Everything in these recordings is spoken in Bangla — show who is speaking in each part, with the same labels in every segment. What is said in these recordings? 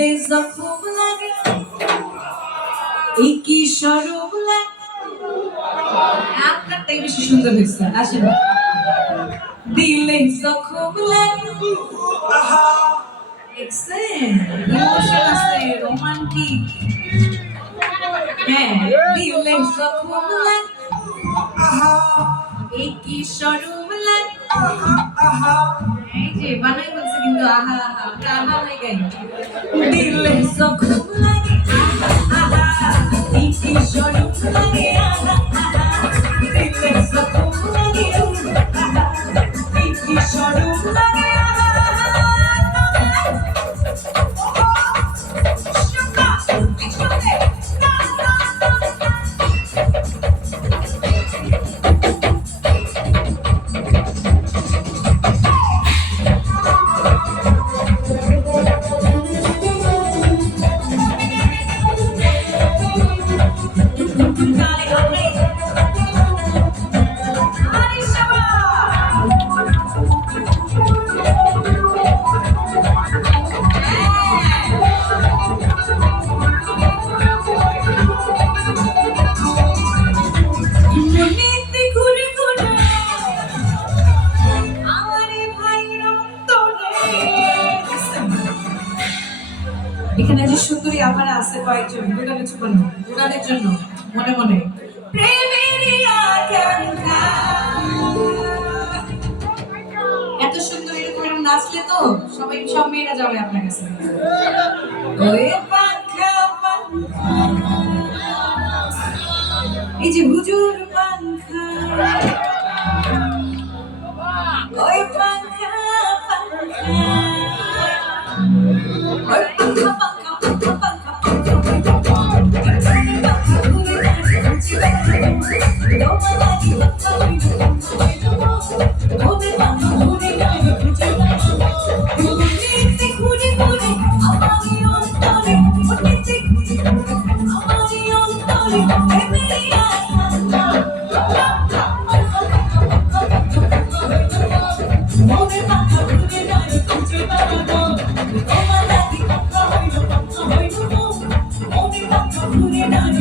Speaker 1: দিলে জখম লাগে। এই কি লাগে। আপনারটাই বেশি সুন্দর হয়েছে আসেন। দিলে জখম লাগে। ইমোশন আছে রোমান্টিক। হ্যাঁ দিলে জখম লাগে। এই কি সরব লাগে। এই যে বানাই Hindi, less ako. আমার আছে কয়েকজন গুণানের জন্য গুণানের জন্য, মনে মনে। এত সুন্দর এরকম নাচলে তো সবাই, সব মেয়েরা যাবে আপনার কাছে। এই যে হুজুর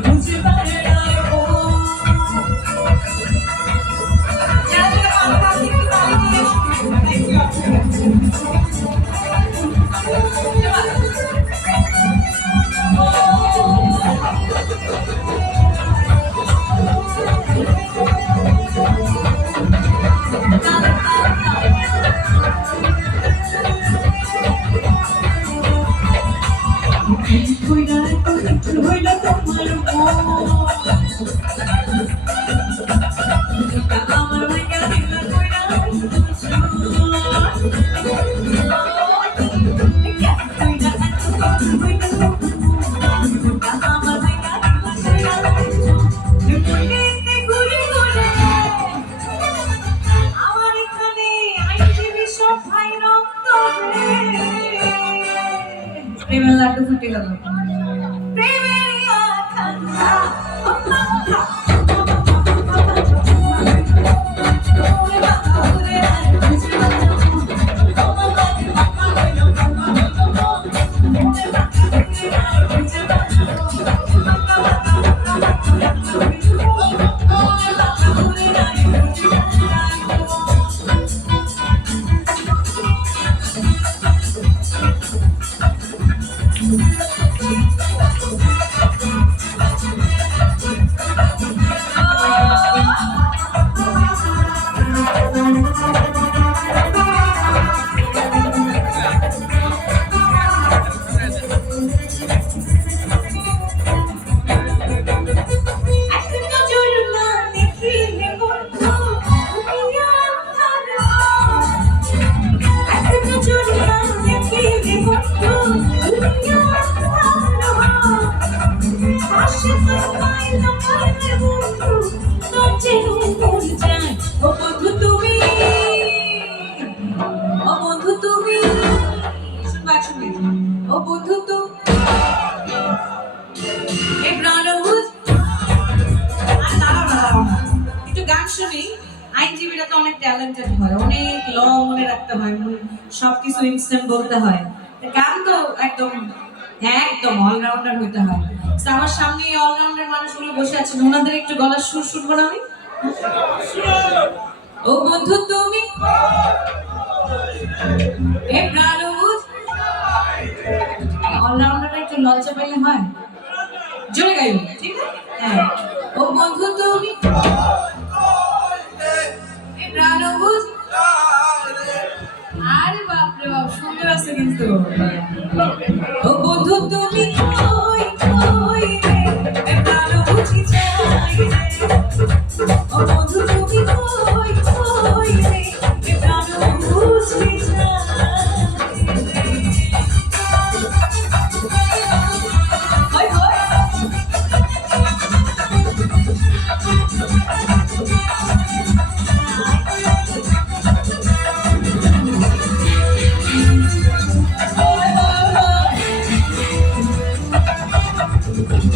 Speaker 1: 同学。കുട്ടികളാണ് ট্যালেন্টেড হয়, অনেক ল মনে রাখতে হয়, মনে- সবকিছু ইনস্ট্যান্ট বলতে হয়। গান তো একদম একদম অলরাউন্ডার হইতে হয়। আমার সামনে এই অলরাউন্ডার মানুষগুলো বসে আছেন, ওনাদের একটু গলার সুর শুনব না আমি? ও বন্ধু তুমি? অলরাউন্ডার একটু লজ্জা পেলে হয়? জোরে গাইব ঠিক আছে? হ্যাঁ। ও বন্ধু তুমি?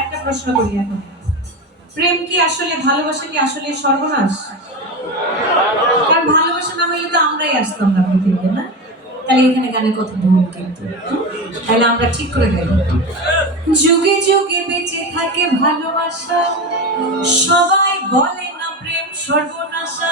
Speaker 1: একটা প্রশ্ন করি এখন। প্রেম কি আসলে ভালোবাসা কি আসলে সর্বনাশ? কারণ ভালোবাসা না হইলে তো আমরাই আসতাম না পৃথিবীতে, না? তাহলে এখানে গানের কথা ভুল কিন্তু। তাহলে আমরা ঠিক করে গেল যুগে যুগে বেঁচে থাকে ভালোবাসা। সবাই বলে না প্রেম সর্বনাশা।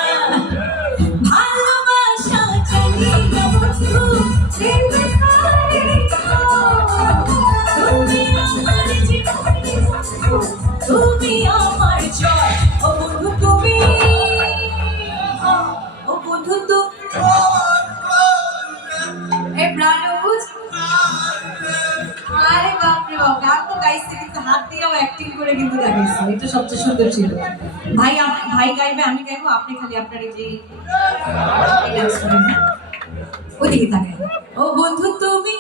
Speaker 1: হাত দিয়েও অ্যাক্টিং করে কিন্তু দেখাইছে। এটা সবচেয়ে সুন্দর ছিল। ভাই ভাই গাইবে, আমি গাইবো, আপনি খালি আপনার এই যে ওদিকে হ্যাঁ? ওইদিকে তাকাই ও বন্ধু, তুমি